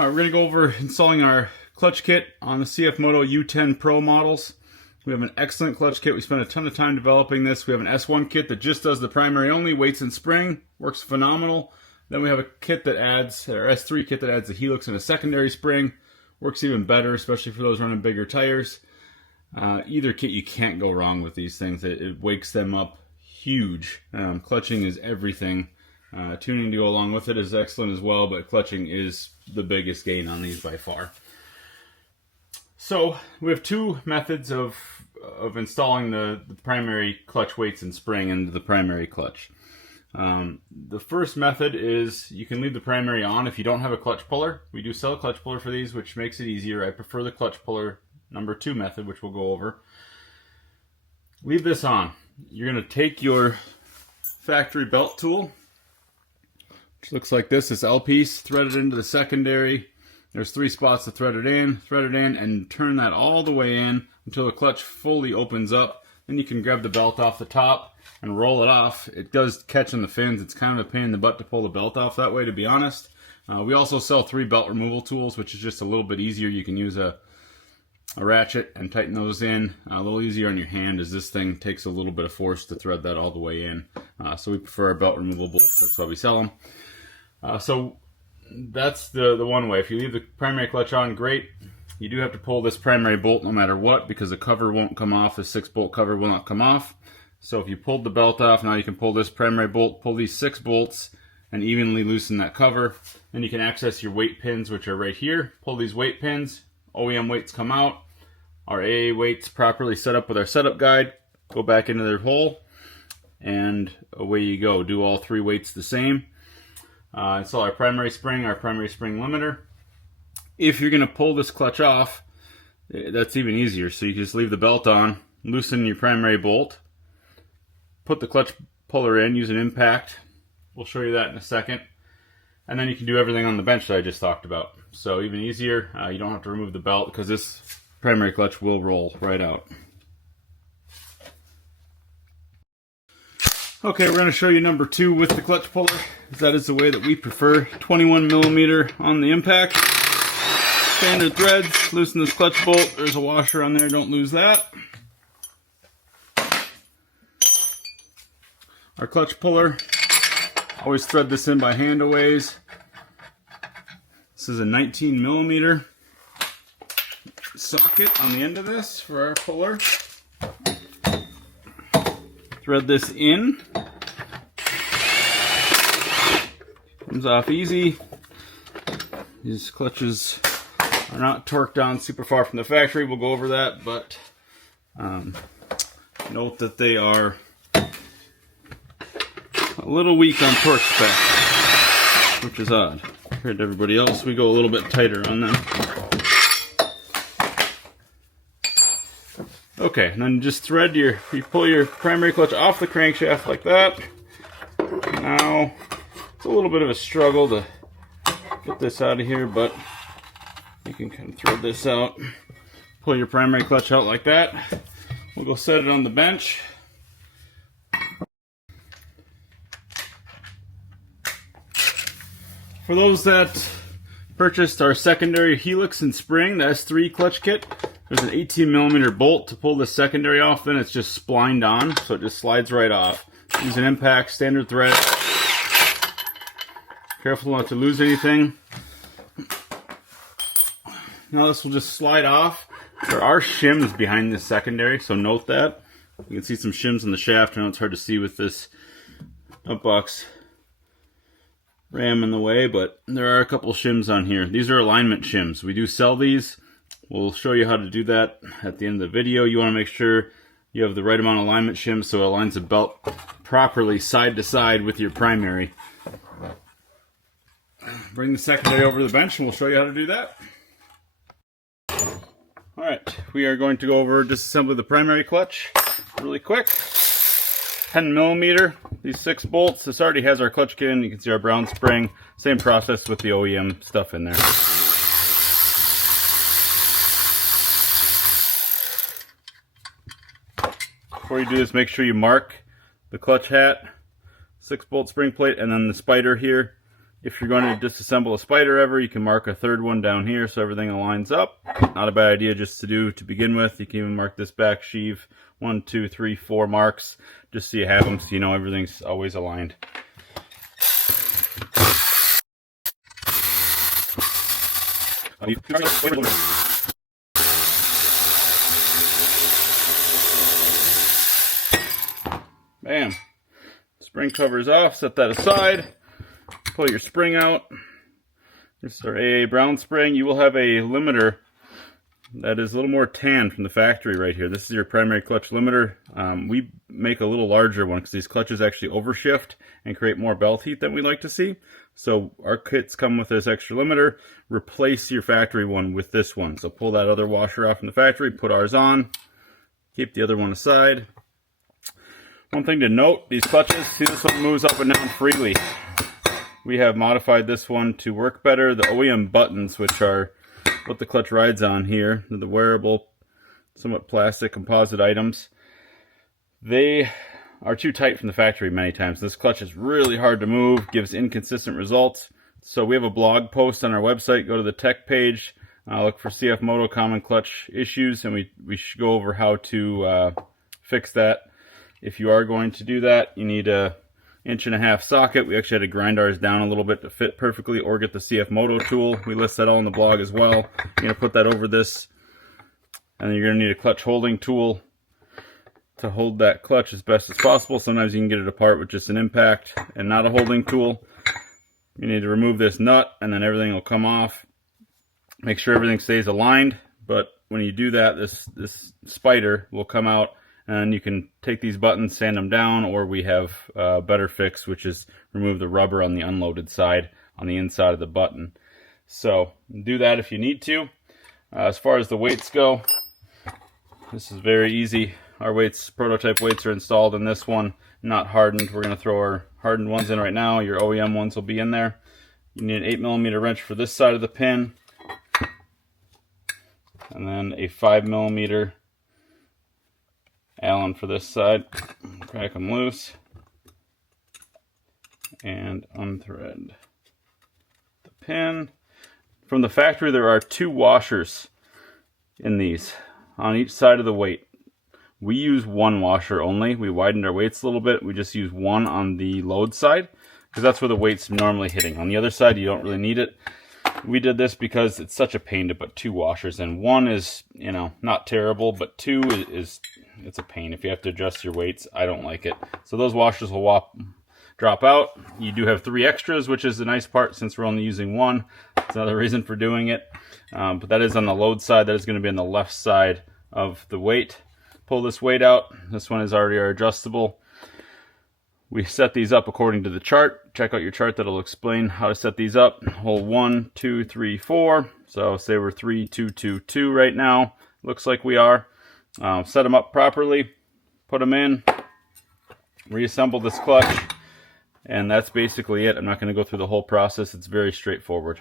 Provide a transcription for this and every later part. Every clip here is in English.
We're going to go over installing our clutch kit on the CF Moto U10 Pro models. We have an excellent clutch kit. We spent a ton of time developing this. We have an S1 kit that just does the primary only, weights and spring, works phenomenal. Then we have a kit that adds, our S3 kit that adds the helix and a secondary spring. Works even better, especially for those running bigger tires. Either kit, you can't go wrong with these things. It wakes them up huge. Clutching is everything. Tuning to go along with it is excellent as well, but clutching is the biggest gain on these by far. So we have two methods of installing the primary clutch weights and spring into the primary clutch. The first method is you can leave the primary on if you don't have a clutch puller. We do sell a clutch puller for these, which makes it easier. I prefer the clutch puller number 2 method, which we'll go over. Leave this on. You're going to take your factory belt tool, which looks like this. This L piece, thread it into the secondary. There's 3 spots to thread it in, and turn that all the way in until the clutch fully opens up. Then you can grab the belt off the top and roll it off. It does catch in the fins. It's kind of a pain in the butt to pull the belt off that way, to be honest. We also sell 3 belt removal tools, which is just a little bit easier. You can use a ratchet and tighten those in. A little easier on your hand, as this thing takes a little bit of force to thread that all the way in. So we prefer our belt removal bolts. That's why we sell them. So that's the one way. If you leave the primary clutch on, great. You do have to pull this primary bolt no matter what, because the cover won't come off. The 6-bolt cover will not come off. So if you pulled the belt off, now you can pull this primary bolt, pull these 6 bolts, and evenly loosen that cover. Then you can access your weight pins, which are right here. Pull these weight pins. OEM weights come out. Our AA weights properly set up with our setup guide go back into their hole, and away you go. Do all 3 weights the same. Install our primary spring limiter. If you're going to pull this clutch off, that's even easier. So you just leave the belt on, loosen your primary bolt, put the clutch puller in, use an impact. We'll show you that in a second. And then you can do everything on the bench that I just talked about. So even easier. You don't have to remove the belt because this primary clutch will roll right out. Okay, we're going to show you number 2 with the clutch puller. That is the way that we prefer. 21mm on the impact. Standard threads. Loosen this clutch bolt. There's a washer on there. Don't lose that. Our clutch puller. Always thread this in by hand always. This is a 19mm socket on the end of this for our puller. Thread this in. Comes off easy. These clutches are not torqued down super far from the factory. We'll go over that, but note that they are a little weak on torque spec, which is odd. Compared to everybody else, we go a little bit tighter on them. Okay, and then just thread you pull your primary clutch off the crankshaft like that. Now, it's a little bit of a struggle to get this out of here, but you can kind of thread this out. Pull your primary clutch out like that. We'll go set it on the bench. For those that purchased our secondary helix and spring, the S3 clutch kit, there's an 18mm bolt to pull the secondary off. Then it's just splined on, so it just slides right off. Use an impact, standard thread. Careful not to lose anything. Now this will just slide off. There are shims behind this secondary, so note that. You can see some shims in the shaft. I know it's hard to see with this dump box ram in the way, but there are a couple shims on here. These are alignment shims. We do sell these. We'll show you how to do that at the end of the video. You want to make sure you have the right amount of alignment shims so it aligns the belt properly side to side with your primary. Bring the secondary over to the bench and we'll show you how to do that. Alright, we are going to go over disassembly the primary clutch really quick. 10mm, these 6 bolts. This already has our clutch kit in. You can see our brown spring. Same process with the OEM stuff in there. Before you do this, make sure you mark the clutch hat, 6-bolt spring plate, and then the spider here. If you're going to disassemble a spider ever, you can mark a third one down here so everything aligns up. Not a bad idea just to do to begin with. You can even mark this back sheave 1, 2, 3, 4 marks just so you have them so you know everything's always aligned. Bam. Spring cover's off, set that aside. Pull your spring out. This is our AA Brown spring. You will have a limiter that is a little more tan from the factory right here. This is your primary clutch limiter. We make a little larger one because these clutches actually overshift and create more belt heat than we like to see. So our kits come with this extra limiter. Replace your factory one with this one. So pull that other washer off from the factory, put ours on, keep the other one aside. One thing to note, these clutches, see this one moves up and down freely. We have modified this one to work better. The OEM buttons, which are what the clutch rides on here, the wearable, somewhat plastic composite items, they are too tight from the factory many times. This clutch is really hard to move, gives inconsistent results. So we have a blog post on our website. Go to the tech page, look for CF Moto common clutch issues, and we should go over how to fix that. If you are going to do that, you need a 1.5 inch socket. We actually had to grind ours down a little bit to fit perfectly, or get the CF Moto tool. We list that all in the blog as well. You're going to put that over this, and then you're going to need a clutch holding tool to hold that clutch as best as possible. Sometimes you can get it apart with just an impact and not a holding tool. You need to remove this nut, and then everything will come off. Make sure everything stays aligned, but when you do that, this spider will come out. And you can take these buttons, sand them down, or we have a better fix, which is remove the rubber on the unloaded side on the inside of the button. So do that if you need to. As far as the weights go, this is very easy. Our weights, prototype weights, are installed in this one, not hardened. We're going to throw our hardened ones in right now. Your OEM ones will be in there. You need an 8mm wrench for this side of the pin, and then a 5mm Allen for this side. Crack them loose and unthread the pin. From the factory, there are 2 washers in these on each side of the weight. We use 1 washer only. We widened our weights a little bit. We just use 1 on the load side because that's where the weight's normally hitting. On the other side, you don't really need it. We did this because it's such a pain to put 2 washers in. 1 is, you know, not terrible, but 2 is it's a pain. If you have to adjust your weights, I don't like it. So those washers will drop out. You do have 3 extras, which is the nice part since we're only using 1. That's another reason for doing it. But that is on the load side. That is going to be on the left side of the weight. Pull this weight out. This one is already our adjustable. We set these up according to the chart. Check out your chart that'll explain how to set these up. Hole 1, 2, 3, 4. So say we're 3, 2, 2, 2 right now. Looks like we are. Set them up properly. Put them in. Reassemble this clutch. And that's basically it. I'm not going to go through the whole process. It's very straightforward.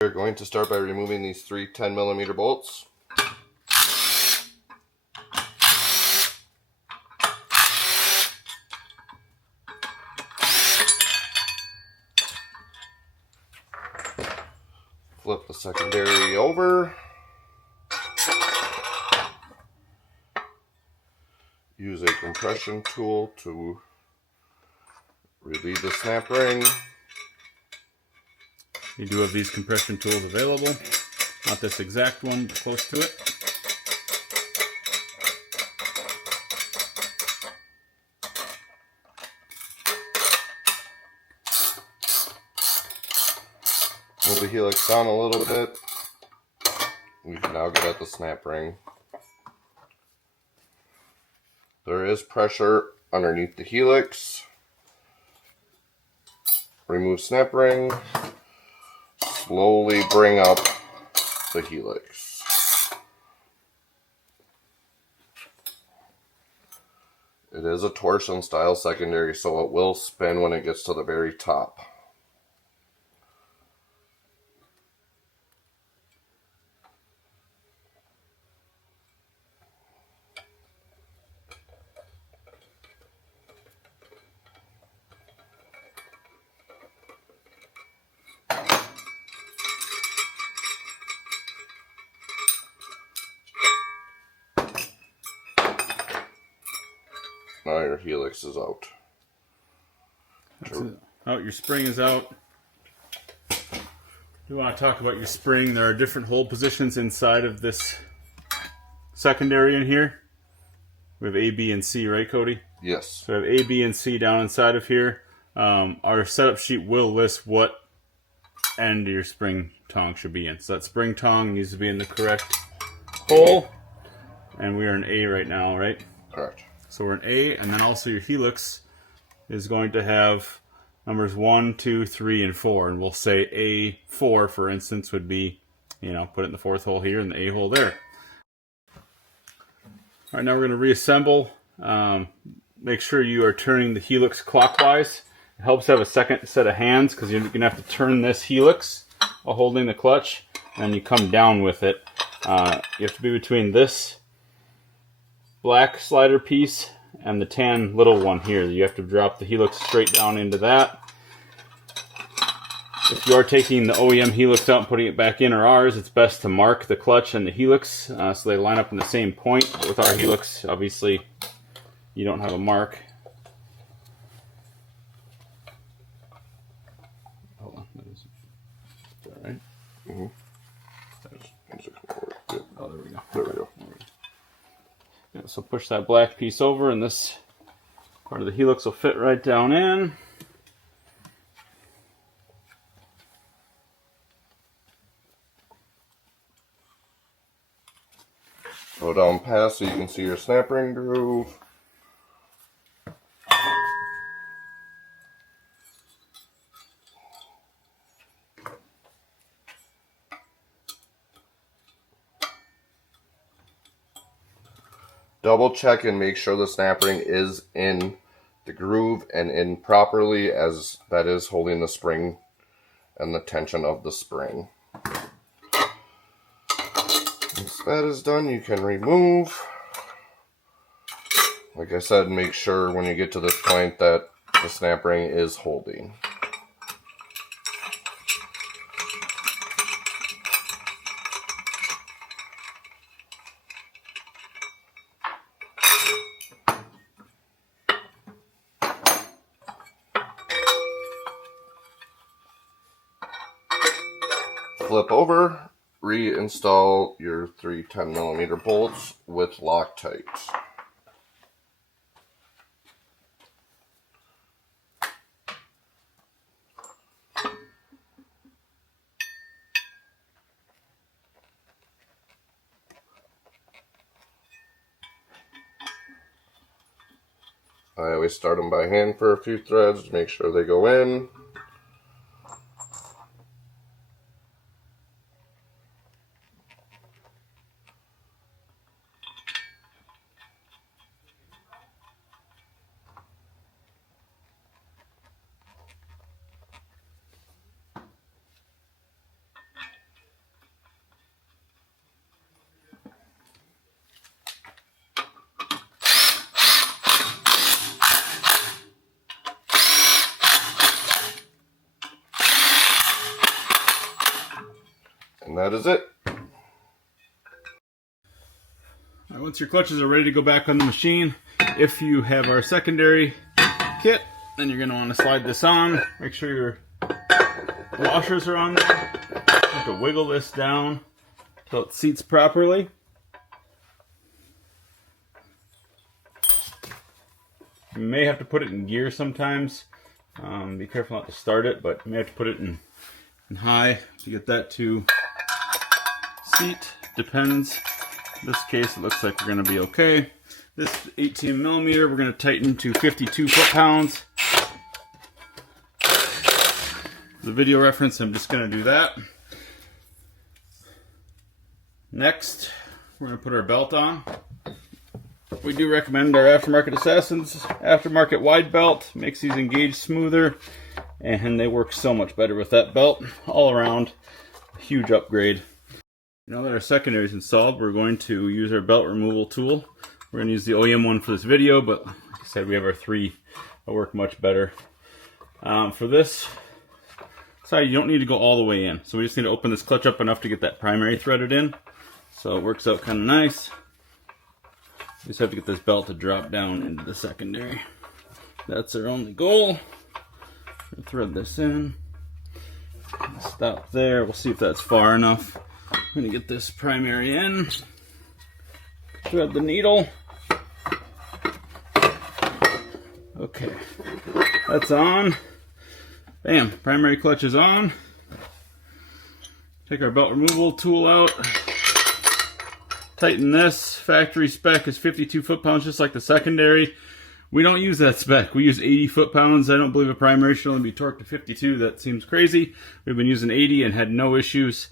We're going to start by removing these 3 10mm bolts. Flip the secondary over. Use a compression tool to relieve the snap ring. You do have these compression tools available. Not this exact one, but close to it. Move the helix down a little bit. We can now get at the snap ring. There is pressure underneath the helix. Remove snap ring. Slowly bring up the helix. It is a torsion style secondary, so it will spin when it gets to the very top. Now your helix is out. Oh, your spring is out. You want to talk about your spring. There are different hold positions inside of this secondary in here. We have A, B, and C, right, Cody? Yes. So we have A, B, and C down inside of here. Our setup sheet will list what end your spring tong should be in. So that spring tong needs to be in the correct hole. And we are in A right now, right? Correct. So we're in A, and then also your helix is going to have numbers 1, 2, 3, and 4. And we'll say A4, for instance, would be, you know, put it in the fourth hole here and the A hole there. All right, now we're going to reassemble. Make sure you are turning the helix clockwise. It helps to have a second set of hands because you're going to have to turn this helix while holding the clutch, and you come down with it. You have to be between this black slider piece and the tan little one here. You have to drop the helix straight down into that. If you are taking the OEM helix out and putting it back in, or ours, it's best to mark the clutch and the helix so they line up in the same point. But with our helix, obviously, you don't have a mark. Hold on, is that right? Mm-hmm. Oh, there we go. There we go. Yeah, so push that black piece over, and this part of the helix will fit right down in. Go down past so you can see your snap ring groove. Double check and make sure the snap ring is in the groove and in properly, as that is holding the spring and the tension of the spring. Once that is done, you can remove. Like I said, make sure when you get to this point that the snap ring is holding. Flip over, reinstall your 3 10mm bolts with Loctite. I always start them by hand for a few threads to make sure they go in. And that is it. Once your clutches are ready to go back on the machine, if you have our secondary kit, then you're going to want to slide this on. Make sure your washers are on there. You have to wiggle this down until it seats properly. You may have to put it in gear sometimes. Be careful not to start it, but you may have to put it in high to get that to seat. Depends. In this case, it looks like we're going to be okay. This 18mm, we're going to tighten to 52 foot-pounds. For the video reference, I'm just going to do that. Next, we're going to put our belt on. We do recommend our Aftermarket Assassins Aftermarket wide belt. Makes these engage smoother, and they work so much better with that belt. All around, huge upgrade. Now that our secondary is installed, we're going to use our belt removal tool. We're going to use the OEM one for this video, but like I said, we have our 3 that work much better. For this side, you don't need to go all the way in. So we just need to open this clutch up enough to get that primary threaded in. So it works out kind of nice. just have to get this belt to drop down into the secondary. That's our only goal. Thread this in. Stop there. We'll see if that's far enough. I'm going to get this primary in. Thread the needle. Okay. That's on. Bam. Primary clutch is on. Take our belt removal tool out. Tighten this. Factory spec is 52 foot-pounds, just like the secondary. We don't use that spec. We use 80 foot-pounds. I don't believe a primary should only be torqued to 52. That seems crazy. We've been using 80 and had no issues.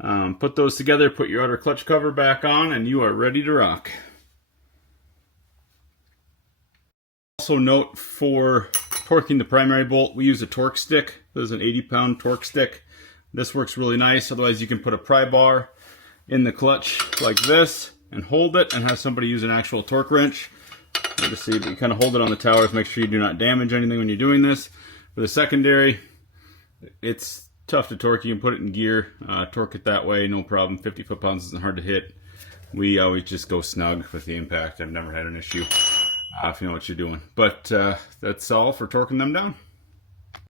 Put those together, put your outer clutch cover back on, and you are ready to rock. Also note for torquing the primary bolt, we use a torque stick. This is an 80-pound torque stick. This works really nice. Otherwise, you can put a pry bar in the clutch like this and hold it and have somebody use an actual torque wrench. To see, but you kind of hold it on the towers, make sure you do not damage anything when you're doing this. For the secondary, it's tough to torque. You can put it in gear, torque it that way, no problem. 50 foot-pounds isn't hard to hit. We always just go snug with the impact. I've never had an issue if you know what you're doing. But that's all for torquing them down.